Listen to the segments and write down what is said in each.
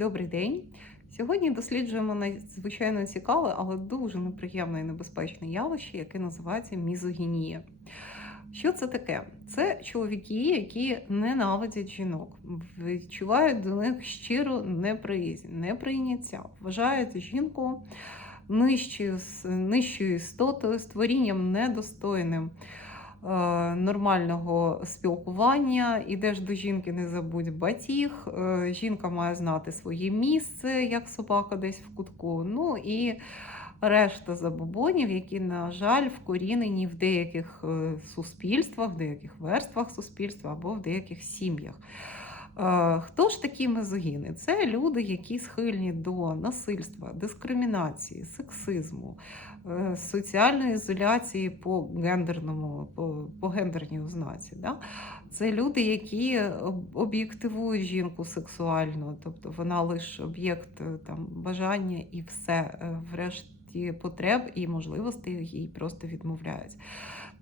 Добрий день. Сьогодні досліджуємо надзвичайно цікаве, але дуже неприємне і небезпечне явище, яке називається мізогінія. Що це таке? Це чоловіки, які ненавидять жінок, відчувають до них щиру неприязнь, неприйняття, вважають жінку нижчою, нижчою істотою, створінням недостойним нормального спілкування. Ідеш до жінки, не забудь батіг. Е, Жінка має знати своє місце, як собака десь в кутку. Ну і решта забобонів, які, на жаль, вкорінені в деяких е, суспільствах, в деяких верствах суспільства або в деяких сім'ях. Хто ж такі мезогіни? Це люди, які схильні до насильства, дискримінації, сексизму, е, соціальної ізоляції по гендерному, по, по гендерній ознаці. Да? Це люди, які об'єктивують жінку сексуально, тобто вона лише об'єкт е, бажання і все, е, врешті потреб і можливостей їй просто відмовляють.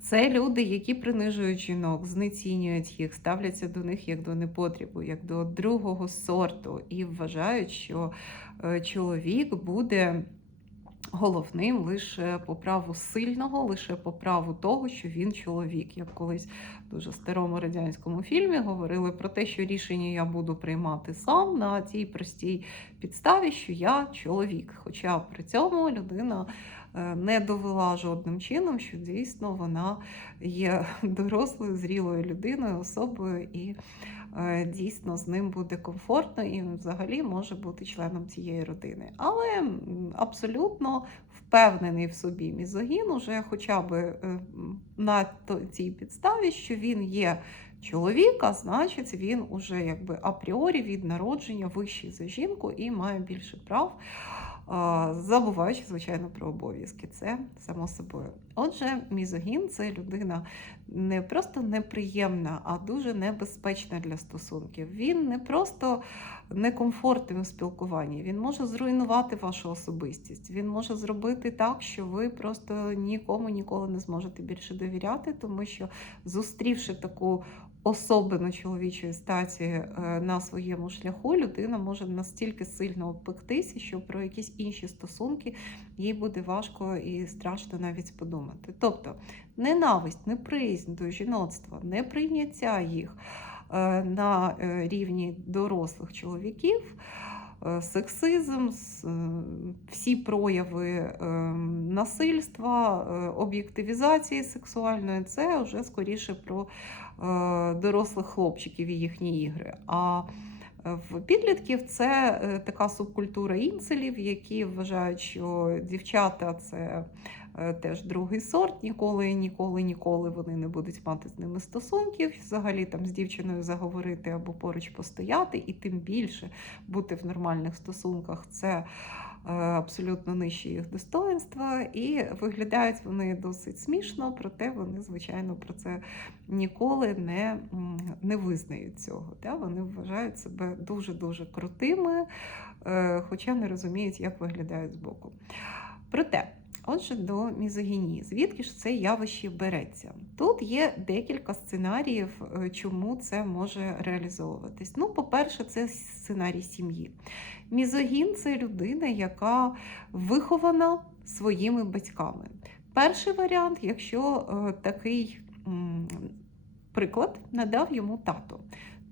Це люди, які принижують жінок, знецінюють їх, ставляться до них як до непотрібу, як до другого сорту, і вважають, що е, чоловік буде головним лише по праву сильного, лише по праву того, що він чоловік. Як колись в дуже старому радянському фільмі говорили про те, що рішення я буду приймати сам на тій простій підставі, що я чоловік. Хоча при цьому людина не довела жодним чином, що дійсно вона є дорослою, зрілою людиною, особою і е, дійсно з ним буде комфортно і взагалі може бути членом цієї родини. Але абсолютно впевнений в собі мізогін, уже хоча б е, на цій підставі, що він є чоловік, а значить він уже якби апріорі від народження вищий за жінку і має більше прав. Забуваючи, звичайно, про обов'язки, це само собою. Отже, мізогін це людина не просто неприємна, а дуже небезпечна для стосунків. Він не просто некомфортний у спілкуванні, він може зруйнувати вашу особистість. Він може зробити так, що ви просто нікому ніколи не зможете більше довіряти, тому що зустрівши таку особину чоловічої статі е, на своєму шляху, людина може настільки сильно обпектися, що про якісь інші стосунки їй буде важко і страшно навіть подумати. Тобто ненависть, неприязнь до жіноцтва, неприйняття їх е, на е, рівні дорослих чоловіків. Сексизм, всі прояви насильства, об'єктивізації сексуальної це вже скоріше про дорослих хлопчиків і їхні ігри. А е, в підлітків це е, така субкультура інцелів, які вважають, що дівчата це е, теж другий сорт, ніколи, ніколи, ніколи вони не будуть мати з ними стосунків. Взагалі там з дівчиною заговорити або поруч постояти, і тим більше бути в нормальних стосунках це е, абсолютно нижче їх достоинства. І виглядають вони досить смішно, проте вони, звичайно, про це ніколи не, не визнають цього. Да? Вони вважають себе дуже-дуже крутими, е, хоча не розуміють, як виглядають збоку. Проте, отже, до мізогінії. Звідки ж це явище береться? Тут є декілька сценаріїв, е, чому це може реалізовуватись. Ну, по-перше, це сценарій сім'ї. Мізогін це людина, яка вихована своїми батьками. Перший варіант, якщо е, такий приклад надав йому тато.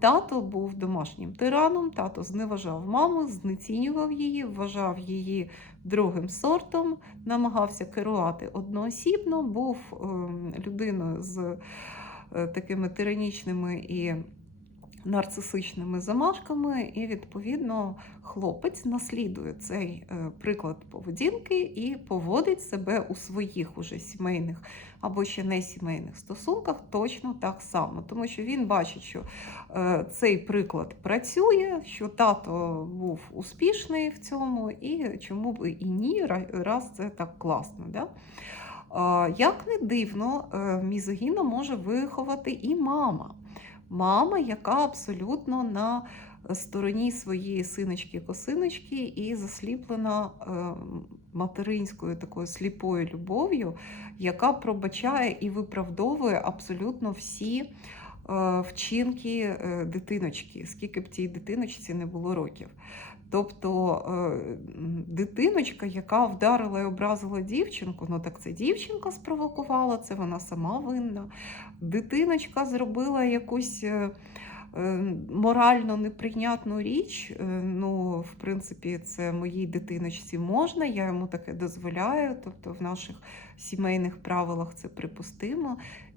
Тато був домашнім тираном, тато зневажав маму, знецінював її, вважав її другим сортом, намагався керувати одноосібно, був ем, людиною з е, такими тиранічними і нарцисичними замашками, і, відповідно, хлопець наслідує цей е, приклад поведінки і поводить себе у своїх уже сімейних або ще не сімейних стосунках точно так само, тому що він бачить, що е, цей приклад працює, що тато був успішний в цьому, і чому б і ні, раз це так класно. Да? Як не дивно, е, мізогіна може виховати і мама. Мама, яка абсолютно на стороні своєї синочки-косиночки і засліплена е, материнською такою сліпою любов'ю, яка пробачає і виправдовує абсолютно всі е, вчинки е, дитиночки, скільки б тій дитиночці не було років. Тобто е, дитиночка, яка вдарила і образила дівчинку, ну так це дівчинка спровокувала, це вона сама винна. Дитиночка зробила якусь е, е, морально неприйнятну річ. Ну, в принципі, це моїй дитиночці можна, я йому таке дозволяю. Тобто в наших сімейних правилах це припустимо.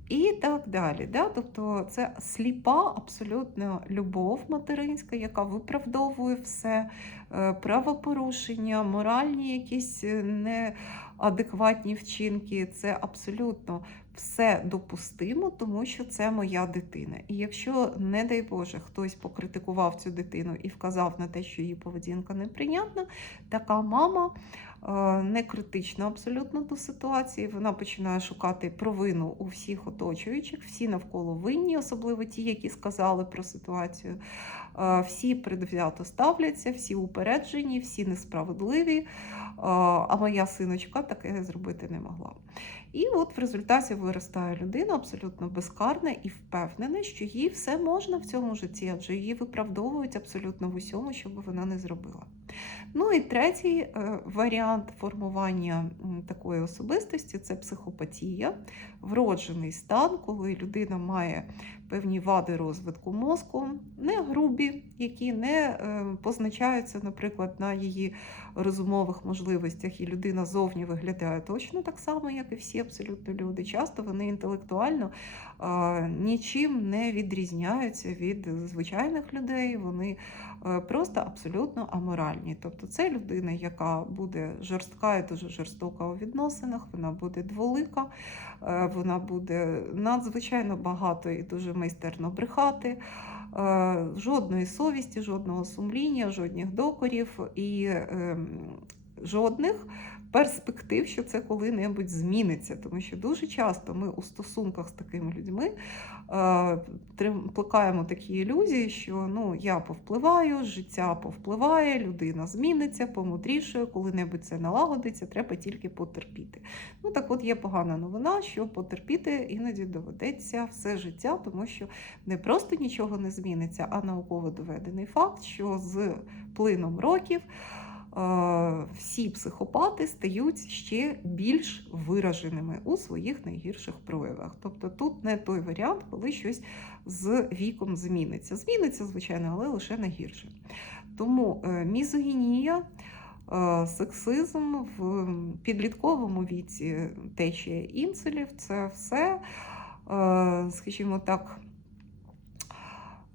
І так далі. Да? Тобто це сліпа абсолютно любов материнська, яка виправдовує все, е, правопорушення, моральні якісь е, неадекватні вчинки. Це абсолютно все допустимо, тому що це моя дитина. І якщо, не дай Боже, хтось покритикував цю дитину і вказав на те, що її поведінка неприйнятна, така мама не критична абсолютно до ситуації. Вона починає шукати провину у всіх оточуючих, всі навколо винні, особливо ті, які сказали про ситуацію. Е, Всі предвзято ставляться, всі упереджені, всі несправедливі. Е, А моя синочка таке зробити не могла. І от в результаті виростає людина абсолютно безкарна і впевнена, що їй все можна в цьому житті, адже її виправдовують абсолютно в усьому, що би вона не зробила. Ну і третій е, варіант формування такої особистості це психопатія, вроджений стан, коли людина має певні вади розвитку мозку, не грубі, які не е, позначаються, наприклад, на її розумових можливостях, і людина зовні виглядає точно так само, як і всі абсолютно люди. Часто вони інтелектуально нічим не відрізняються від звичайних людей. Вони е, просто абсолютно аморальні. Тобто це людина, яка буде жорстка і дуже жорстока у відносинах, вона буде дволика, е, вона буде надзвичайно багато і дуже майстерно брехати. Е, Жодної совісті, жодного сумління, жодних докорів і ем, жодних перспектив, що це коли-небудь зміниться. Тому що дуже часто ми у стосунках з такими людьми е, плекаємо такі ілюзії, що ну, я повпливаю, життя повпливає, людина зміниться, помудрішує, коли-небудь це налагодиться, треба тільки потерпіти. Ну так от є погана новина, що потерпіти іноді доведеться все життя, тому що не просто нічого не зміниться, а науково доведений факт, що з плином років всі психопати стають ще більш вираженими у своїх найгірших проявах. Тобто тут не той варіант, коли щось з віком зміниться. Зміниться, звичайно, але лише на гірше. Тому е, мізогінія. е, Сексизм в підлітковому віці течія інцелів це все, е, скажімо так,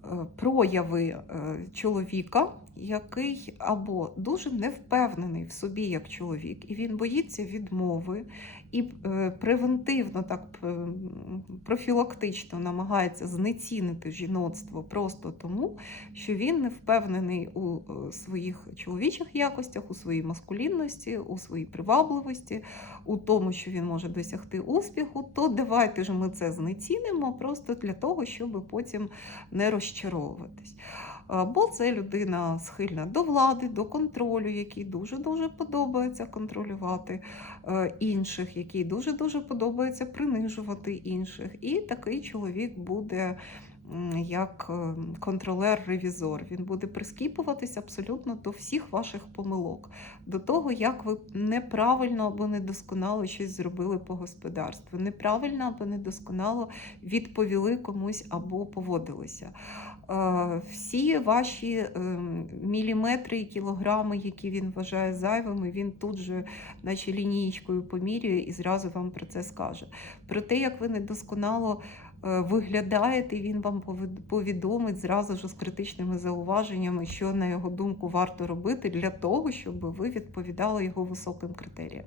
е, прояви е, чоловіка, який або дуже невпевнений в собі як чоловік, і він боїться відмови, і е, превентивно, так профілактично намагається знецінити жіноцтво просто тому, що він не впевнений у е, своїх чоловічих якостях, у своїй маскулінності, у своїй привабливості, у тому, що він може досягти успіху, то давайте ж ми це знецінимо просто для того, щоб потім не розчаровуватись. Бо це людина схильна до влади, до контролю, який дуже-дуже подобається контролювати е, інших, який дуже-дуже подобається принижувати інших. І такий чоловік буде як е, контролер-ревізор. Він буде прискіпуватись абсолютно до всіх ваших помилок, до того, як ви неправильно або недосконало щось зробили по господарству, неправильно або недосконало відповіли комусь або поводилися. Е, Всі ваші ем, міліметри і кілограми, які він вважає зайвими, він тут же, наче лінієчкою помірює і зразу вам про це скаже. Про те, як ви недосконало е, виглядаєте, він вам повідомить зразу ж з критичними зауваженнями, що на його думку варто робити для того, щоб ви відповідали його високим критеріям.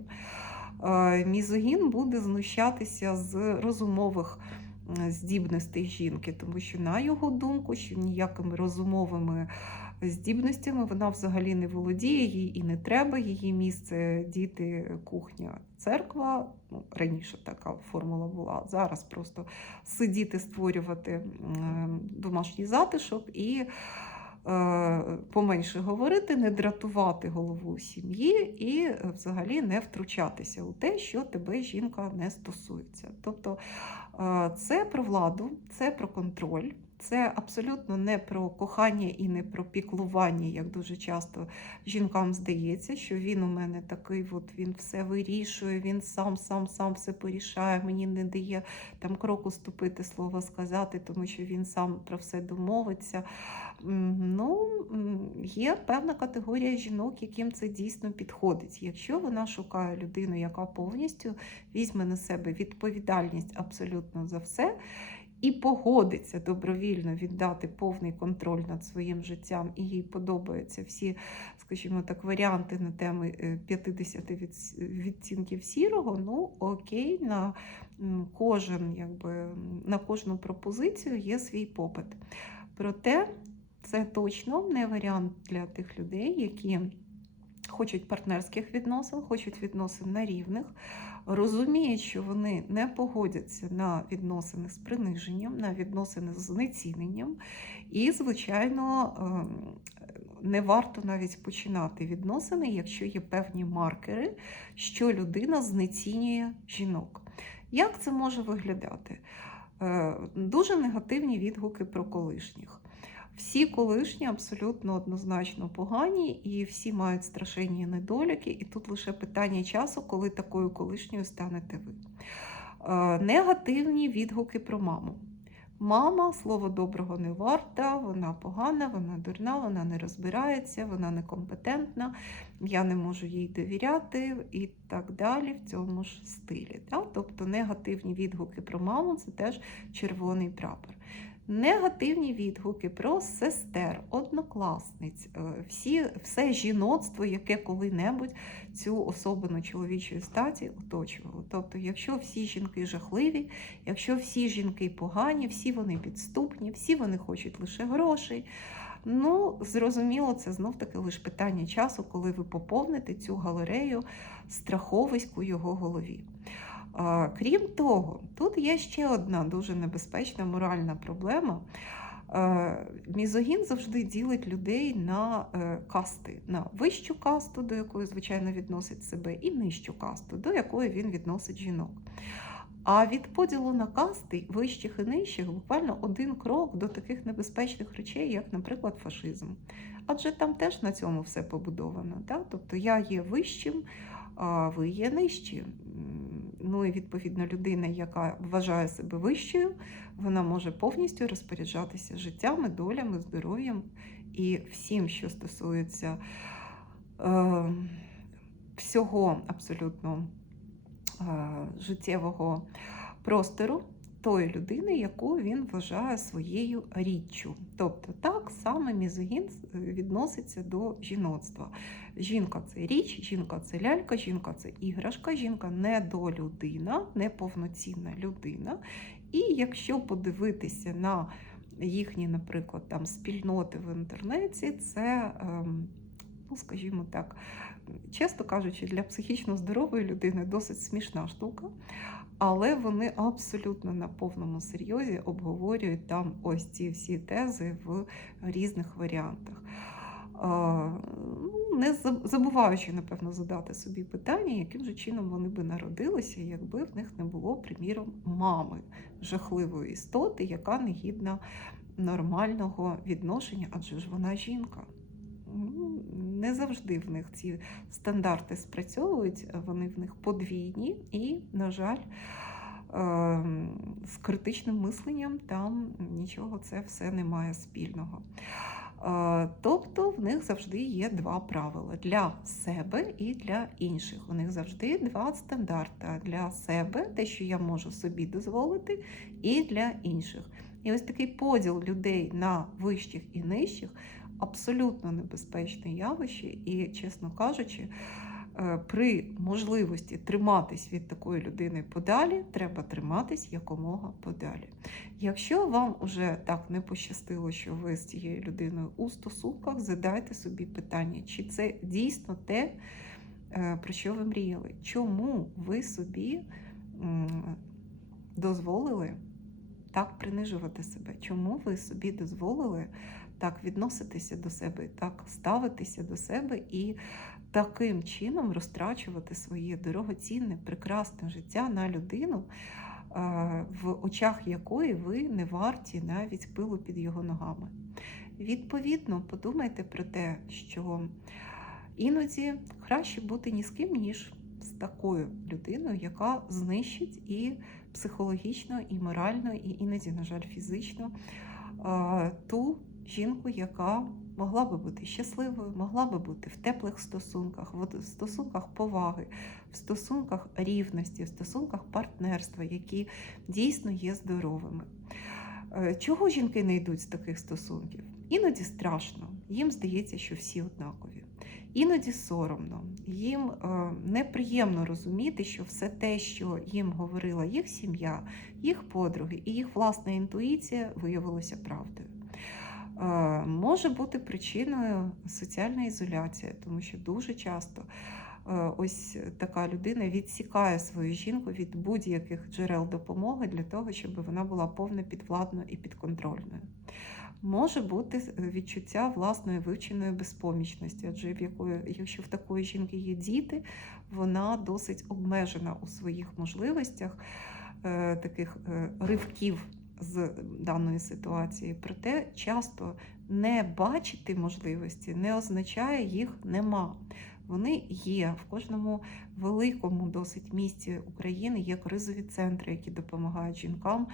Е, Мізогін буде знущатися з розумових здібностей жінки, тому що, на його думку, що ніякими розумовими здібностями вона взагалі не володіє, їй і не треба. Її місце діти, кухня, церква. Ну, раніше така формула була. Зараз просто сидіти, створювати домашній затишок і поменше говорити, не дратувати голову сім'ї і е, взагалі не втручатися у те, що тебе жінка не стосується. Тобто е, це про владу, це про контроль. Це абсолютно не про кохання і не про піклування, як дуже часто жінкам здається, що він у мене такий, от він все вирішує, він сам, сам, сам все порішає, мені не дає там кроку ступити, слово сказати, тому що він сам про все домовиться. Ну, є певна категорія жінок, яким це дійсно підходить. Якщо вона шукає людину, яка повністю візьме на себе відповідальність абсолютно за все. І погодиться добровільно віддати повний контроль над своїм життям, і їй подобаються всі, скажімо так, варіанти на теми е, 50 відс- відтінків сірого. Ну окей, на кожен, якби на кожну пропозицію є свій попит. Проте це точно не варіант для тих людей, які хочуть партнерських відносин, хочуть відносин на рівних, розуміють, що вони не погодяться на відносини з приниженням, на відносини з знеціненням, і, звичайно, ем, не варто навіть починати відносини, якщо є певні маркери, що людина знецінює жінок. Як це може виглядати? Е, Дуже негативні відгуки про колишніх. Всі колишні абсолютно однозначно погані, і всі мають страшенні недоліки. І тут лише питання часу, коли такою колишньою станете ви. Е, Негативні відгуки про маму. Мама слово доброго не варта, вона погана, вона дурна, вона не розбирається, вона некомпетентна, я не можу їй довіряти і так далі в цьому ж стилі. Да? Тобто негативні відгуки про маму це теж червоний прапор. Негативні відгуки про сестер, однокласниць, е, всі, все жіноцтво, яке коли-небудь цю особину чоловічої статі оточувало. Тобто, якщо всі жінки жахливі, якщо всі жінки погані, всі вони підступні, всі вони хочуть лише грошей. Ну, зрозуміло, це знов таки лише питання часу, коли ви поповните цю галерею страховиську його голові. Крім того, тут є ще одна дуже небезпечна моральна проблема. Е, Мізогін завжди ділить людей на е, касти, на вищу касту, до якої, звичайно, відносить себе, і нижчу касту, до якої він відносить жінок. А від поділу на касти вищих і нижчих буквально один крок до таких небезпечних речей, як, наприклад, фашизм. Адже там теж на цьому все побудовано. Да? Тобто я є вищим, а ви є нижчим. Ну і відповідно людина, яка вважає себе вищою, вона може повністю розпоряджатися життями, долями, здоров'ям і всім, що стосується е, всього абсолютно е, життєвого простору тої людини, яку він вважає своєю річчю. Тобто так саме мізогін відноситься до жіноцтва. Жінка це річ, жінка це лялька, жінка це іграшка, жінка не до людина, не повноцінна людина. І якщо подивитися на їхні, наприклад, там спільноти в інтернеті, це, ем, ну скажімо так, чесно кажучи, для психічно здорової людини досить смішна штука. Але вони абсолютно на повному серйозі обговорюють там ось ці всі тези в різних варіантах. Ну, Не забуваючи, напевно, задати собі питання, яким же чином вони би народилися, якби в них не було, приміром, мами жахливої істоти, яка не гідна нормального відношення, адже ж вона жінка. Не завжди в них ці стандарти спрацьовують, вони в них подвійні, і, на жаль, ем, з критичним мисленням там нічого це все не має спільного. Е, Тобто в них завжди є два правила для себе і для інших. У них завжди два стандарти для себе, те, що я можу собі дозволити, і для інших. І ось такий поділ людей на вищих і нижчих абсолютно небезпечне явище, і, чесно кажучи, е, при можливості триматись від такої людини подалі, треба триматись якомога подалі. Якщо вам уже так не пощастило, що ви з цією людиною у стосунках, задайте собі питання, чи це дійсно те, е, про що ви мріяли? Чому ви собі дозволили так принижувати себе? Чому ви собі дозволили так відноситися до себе, так ставитися до себе і таким чином розтрачувати своє дорогоцінне, прекрасне життя на людину, в очах якої ви не варті навіть пилу під його ногами. Відповідно, подумайте про те, що іноді краще бути ні з ким, ніж з такою людиною, яка знищить і психологічно, і морально, і іноді, на жаль, фізично ту жінку, яка могла би бути щасливою, могла би бути в теплих стосунках, в стосунках поваги, в стосунках рівності, в стосунках партнерства, які дійсно є здоровими. Е, Чого жінки не йдуть з таких стосунків? Іноді страшно, їм здається, що всі однакові. Іноді соромно, їм е, неприємно розуміти, що все те, що їм говорила їх сім'я, їх подруги і їх власна інтуїція виявилося правдою. Е, Може бути причиною соціальна ізоляція, тому що дуже часто е, ось така людина відсікає свою жінку від будь-яких джерел допомоги для того, щоб вона була повно підвладною і підконтрольною. Може бути відчуття власної вивченої безпомічності, адже в якої, якщо в такої жінки є діти, вона досить обмежена у своїх можливостях е, таких е, ривків з даної ситуації. Проте часто не бачити можливості не означає їх нема. Вони є в кожному великому досить місті України. Є кризові центри, які допомагають жінкам,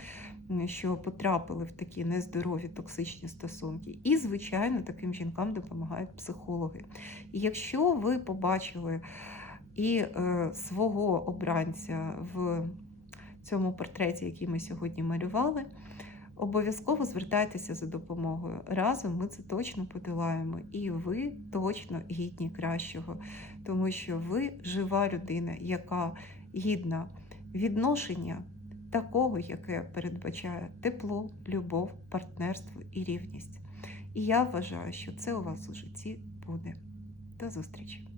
що потрапили в такі нездорові токсичні стосунки. І, звичайно, таким жінкам допомагають психологи. І якщо ви побачили і е, свого обранця в цьому портреті, який ми сьогодні малювали, обов'язково звертайтеся за допомогою. Разом ми це точно подолаємо, і ви точно гідні кращого, тому що ви жива людина, яка гідна відношення такого, яке передбачає тепло, любов, партнерство і рівність. І я вважаю, що це у вас у житті буде. До зустрічі!